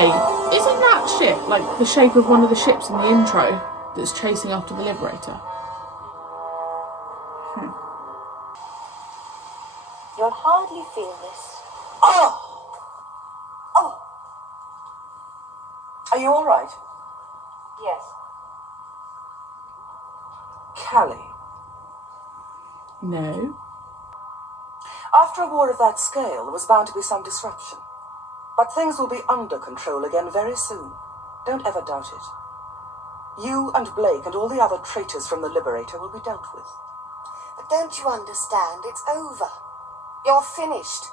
say, isn't that ship like the shape of one of the ships in the intro that's chasing after the Liberator? You'll hardly feel this. Oh! Oh! Are you all right? Yes. Callie. No. After a war of that scale, there was bound to be some disruption. But things will be under control again very soon. Don't ever doubt it. You and Blake and all the other traitors from the Liberator will be dealt with. But don't you understand? It's over. You're finished.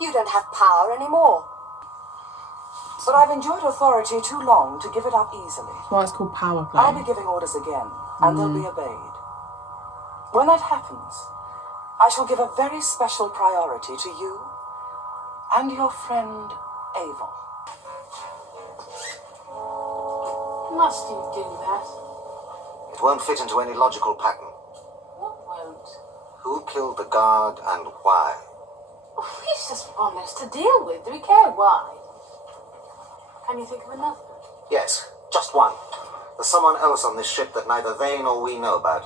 You don't have power anymore. But I've enjoyed authority too long to give it up easily. That's why it's called Powerplay. I'll be giving orders again, and they'll be obeyed. When that happens, I shall give a very special priority to you and your friend Avon. Must you do that? It won't fit into any logical pattern. What won't? Who killed the guard and why? Oh, he's just one less to deal with. Do we care why? Can you think of another? Yes, just one. There's someone else on this ship that neither they nor we know about.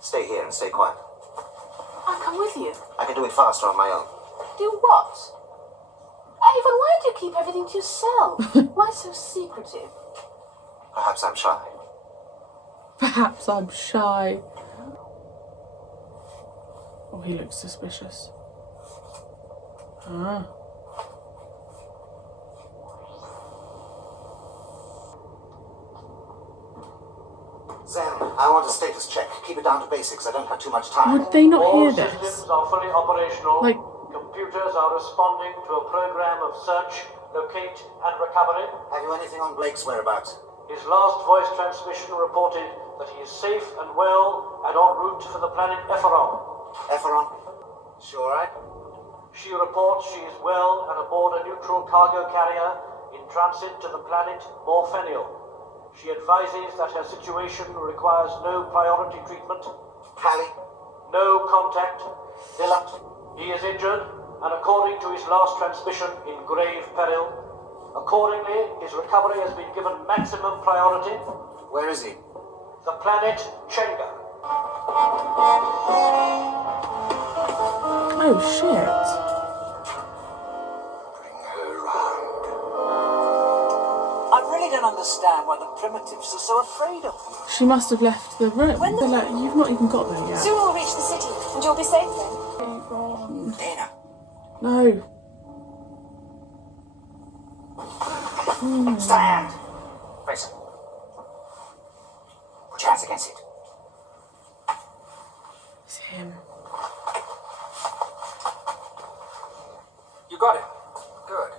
Stay here and stay quiet. I'll come with you. I can do it faster on my own. Do what? Avon, why do you keep everything to yourself? Why so secretive? Perhaps I'm shy. Perhaps I'm shy. Oh, he looks suspicious. Ah. Zen, I want a status check. Keep it down to basics. I don't have too much time. Would they not hear All this? systems are fully operational. Like, computers are responding to a program of search, locate, and recovery. Have you anything on Blake's whereabouts? His last voice transmission reported that he is safe and well and en route for the planet Efferon. Efferon? She all right? She reports she is well and aboard a neutral cargo carrier in transit to the planet Morphenial. She advises that her situation requires no priority treatment. Callie? No contact. Dilla? He is injured, and according to his last transmission, in grave peril. Accordingly, his recovery has been given maximum priority. Where is he? The planet Chenga. oh shit. Bring her round. I really don't understand why the primitives are so afraid of you. She must have left the room. They're like, you've not even got there yet. Soon we'll reach the city, and you'll be safe then. Avon. Dana. No. Stand! Face it. Put your hands against it. It's him. You got it. Good.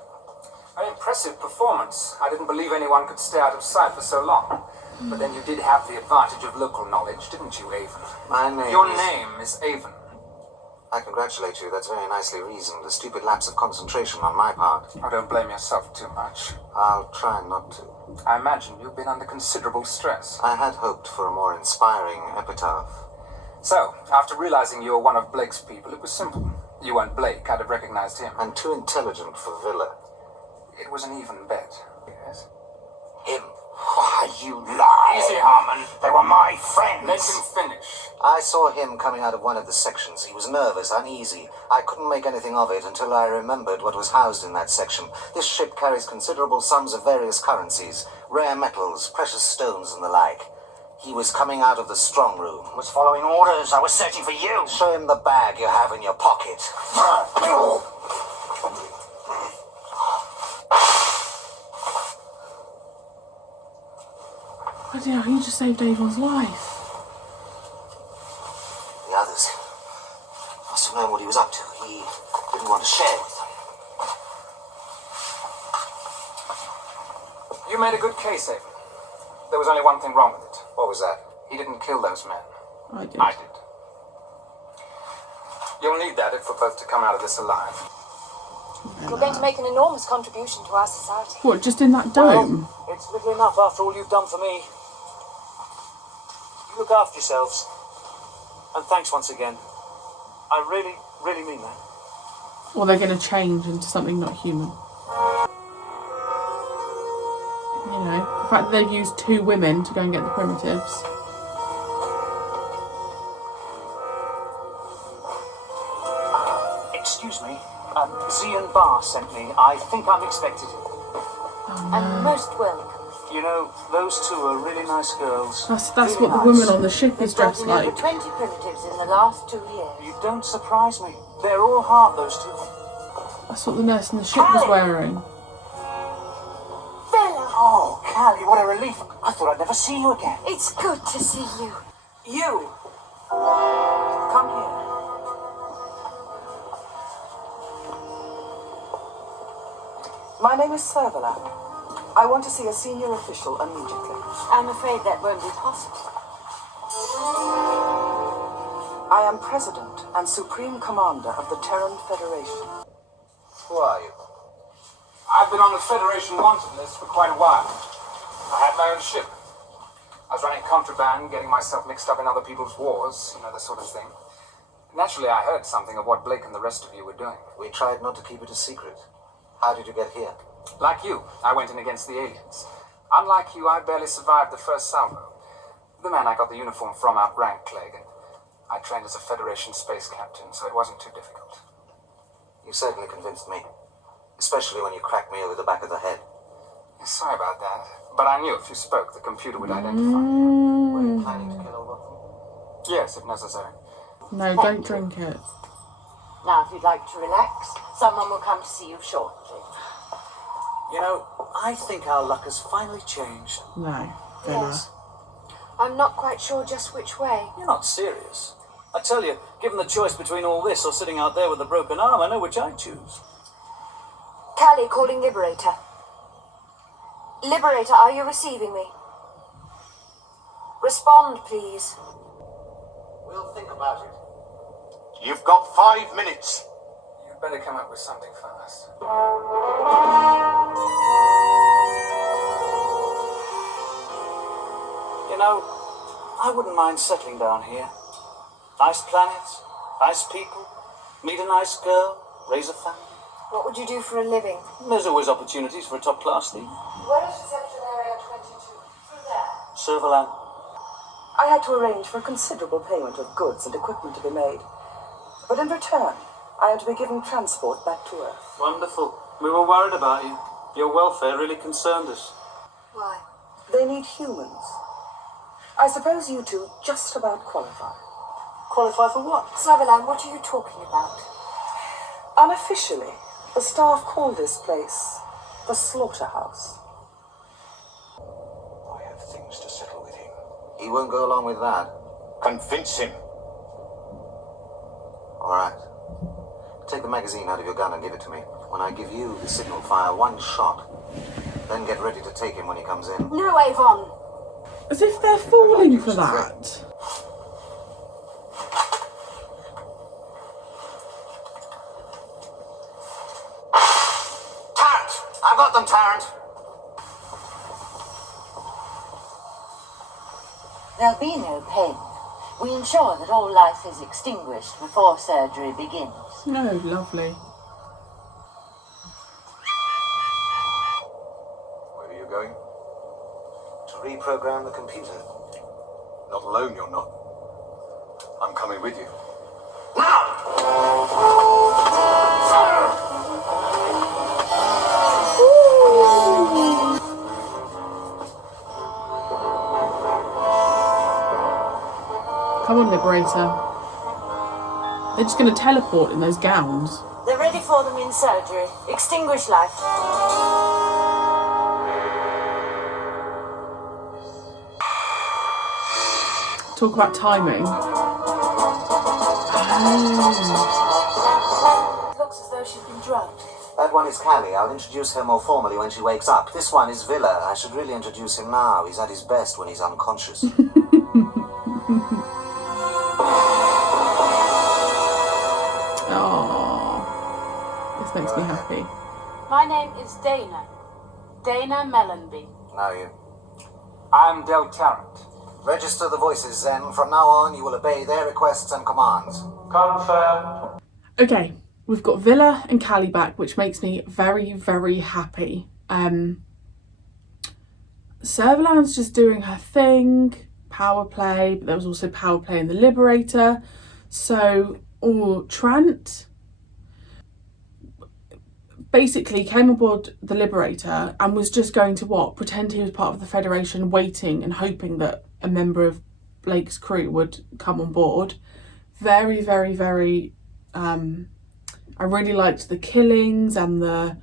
An impressive performance. I didn't believe anyone could stay out of sight for so long. But then you did have the advantage of local knowledge, didn't you, Avon? My name Your is... name is Avon. I congratulate you. That's very nicely reasoned. A stupid lapse of concentration on my part. Oh, don't blame yourself too much. I'll try not to. I imagine you've been under considerable stress. I had hoped for a more inspiring epitaph. So, after realizing you were one of Blake's people, it was simple. You weren't Blake, I'd have recognized him. I'm too intelligent for Villa. It was an even bet. Yes? Him? Why, you lie! Easy, Harmon. They were my friends! Let him finish. I saw him coming out of one of the sections. He was nervous, uneasy. I couldn't make anything of it until I remembered what was housed in that section. This ship carries considerable sums of various currencies, rare metals, precious stones, and the like. He was coming out of the strong room. Was following orders. I was searching for you. Show him the bag you have in your pocket. Bloody hell, he just saved Avon's life. The others must have known what he was up to. He didn't want to share with them. You made a good case, Avon. There was only one thing wrong with it. What was that? He didn't kill those men. I did. I did. You'll need that if we're both to come out of this alive. You're going to make an enormous contribution to our society. What, just in that dome? Well, it's little enough after all you've done for me. You look after yourselves. And thanks once again. I really, really mean that. Or they're going to change into something not human. fact that they've used 2 women to go and get the primitives. Excuse me. Z and Bar sent me. I think I'm expected. And most welcome. You know, those 2 are really nice girls. That's really what the nice. woman on the ship is They've brought dressed in over like. 20 primitives in the last 2 years. You don't surprise me. They're all heart, those 2. That's what the nurse on the ship was wearing. Bella! Oh, Callie, what a relief. I thought I'd never see you again. It's good to see you. You! Come here. My name is Servalan. I want to see a senior official immediately. I'm afraid that won't be possible. I am President and Supreme Commander of the Terran Federation. Who are you? I've been on the Federation wanted list for quite a while. I had my own ship. I was running contraband, getting myself mixed up in other people's wars, you know, the sort of thing. Naturally, I heard something of what Blake and the rest of you were doing. We tried not to keep it a secret. How did you get here? Like you, I went in against the aliens. Unlike you, I barely survived the first salvo. The man I got the uniform from outranked Clegg, and I trained as a Federation space captain, so it wasn't too difficult. You certainly convinced me. Especially when you cracked me over the back of the head. Sorry about that, but I knew if you spoke, the computer would identify. Were you planning to kill all of them? Yes, if necessary. No, don't drink it. Now, if you'd like to relax, someone will come to see you shortly. You know, I think our luck has finally changed. No, Villa. Yes. I'm not quite sure just which way. You're not serious. I tell you, given the choice between all this or sitting out there with a broken arm, I know which I'd choose. Callie calling Liberator. Liberator, are you receiving me? Respond, please. We'll think about it. You've got 5 minutes. You'd better come up with something fast. You know, I wouldn't mind settling down here. Nice planet, nice people, meet a nice girl, raise a family. What would you do for a living? There's always opportunities for a top-class thief. Where is reception area 22? Through there. Servalan. I had to arrange for a considerable payment of goods and equipment to be made. But in return, I am to be given transport back to Earth. Wonderful. We were worried about you. Your welfare really concerned us. Why? They need humans. I suppose you 2 just about qualify. Qualify for what? Servalan, what are you talking about? Unofficially, the staff call this place the Slaughterhouse. I have things to settle with him. He won't go along with that. Convince him. All right. Take the magazine out of your gun and give it to me. When I give you the signal, fire 1 shot. Then get ready to take him when he comes in. No, Avon. As if they're falling for that. Tarrant! I've got them, Tarrant! There'll be no pain. We ensure that all life is extinguished before surgery begins. No, lovely. Where are you going? To reprogram the computer. Not alone, you're not. I'm coming with you. Come on, Liberator. They're just going to teleport in those gowns. They're ready for them in surgery. Extinguish life. Talk about timing. It looks as though she's been drugged. That one is Callie. I'll introduce her more formally when she wakes up. This one is Villa. I should really introduce him now. He's at his best when he's unconscious. Oh, this makes me happy. My name is Dana. Dana Mellenby. Now you. I'm Del Tarrant. Register the voices, Zen. From now on, you will obey their requests and commands. Confirmed. Okay, we've got Villa and Callie back, which makes me very, very happy. Servalan's just doing her thing, Powerplay, but there was also Powerplay in the Liberator. So, Trant basically came aboard the Liberator and was just going to pretend he was part of the Federation, waiting and hoping that a member of Blake's crew would come on board. Very, very, very, I really liked the killings and the,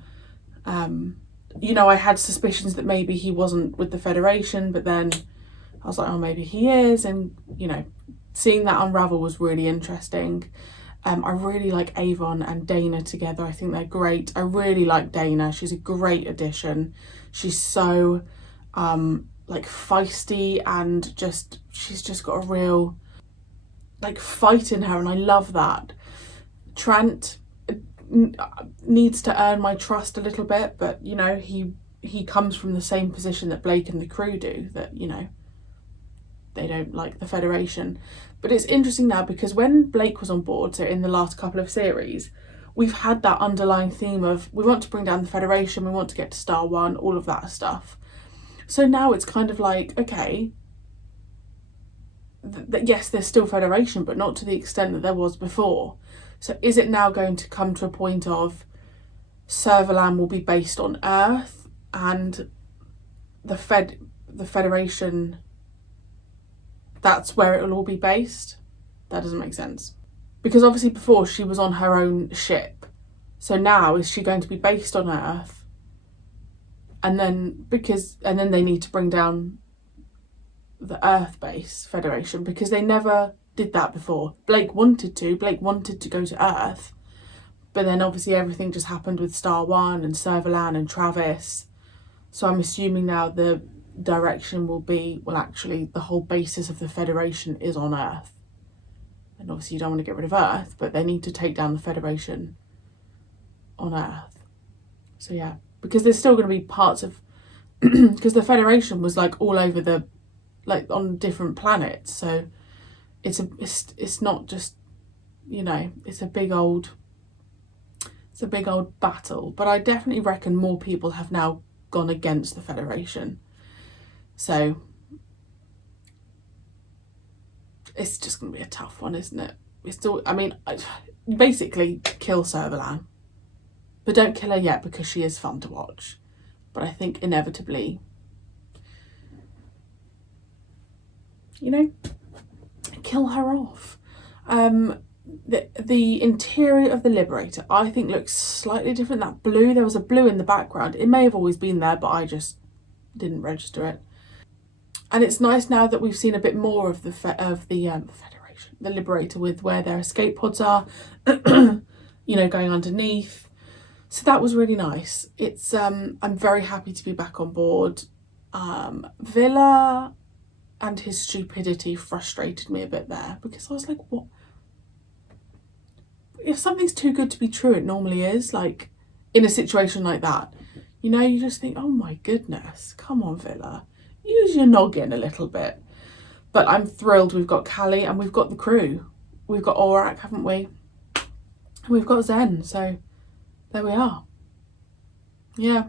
I had suspicions that maybe he wasn't with the Federation, but then I was like, oh, maybe he is. And, seeing that unravel was really interesting. I really like Avon and Dana together. I think they're great. I really like Dana. She's a great addition. She's so feisty and she's just got a real fight in her, and I love that. Trant needs to earn my trust a little bit, but he comes from the same position that Blake and the crew do, that they don't like the Federation. But it's interesting now because when Blake was on board, so in the last couple of series, we've had that underlying theme of we want to bring down the Federation, we want to get to Star One, all of that stuff. So now it's kind of like, okay, yes, there's still Federation, but not to the extent that there was before. So is it now going to come to a point of Servalan will be based on Earth and the Federation, that's where it will all be based? That doesn't make sense. Because obviously before she was on her own ship. So now is she going to be based on Earth? And then they need to bring down the Earth base Federation, because they never did that before. Blake wanted to go to Earth, but then obviously everything just happened with Star One and Servalan and Travis. So I'm assuming now the direction will be, well, actually the whole basis of the Federation is on Earth. And obviously you don't want to get rid of Earth, but they need to take down the Federation on Earth. So yeah, because there's still going to be parts of because the Federation was all over on different planets, so it's not just it's a big old battle. But I definitely reckon more people have now gone against the Federation, so it's just going to be a tough one, isn't it? Basically kill Servalan, but don't kill her yet because she is fun to watch. But I think inevitably, kill her off. The interior of the Liberator, I think, looks slightly different. That blue, there was a blue in the background. It may have always been there, but I just didn't register it. And it's nice now that we've seen a bit more of the Federation, the Liberator, with where their escape pods are, going underneath. So that was really nice. It's I'm very happy to be back on board. Villa and his stupidity frustrated me a bit there, because I was like, what? If something's too good to be true, it normally is. In a situation like that, you just think, oh my goodness, come on, Villa, use your noggin a little bit. But I'm thrilled we've got Callie and we've got the crew. We've got Aurak, haven't we? And we've got Zen, so there we are. Yeah.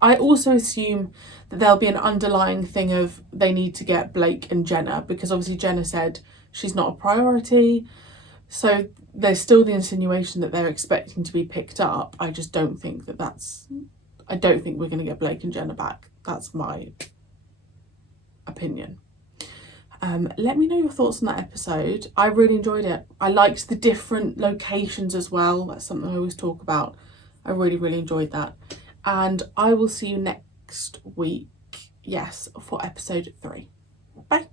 I also assume that there'll be an underlying thing of they need to get Blake and Jenna, because obviously Jenna said she's not a priority. So there's still the insinuation that they're expecting to be picked up. I just don't think I don't think we're going to get Blake and Jenna back. That's my opinion. Let me know your thoughts on that episode. I really enjoyed it. I liked the different locations as well. That's something I always talk about. I really, really enjoyed that. And I will see you next week, yes, for episode 3. Bye.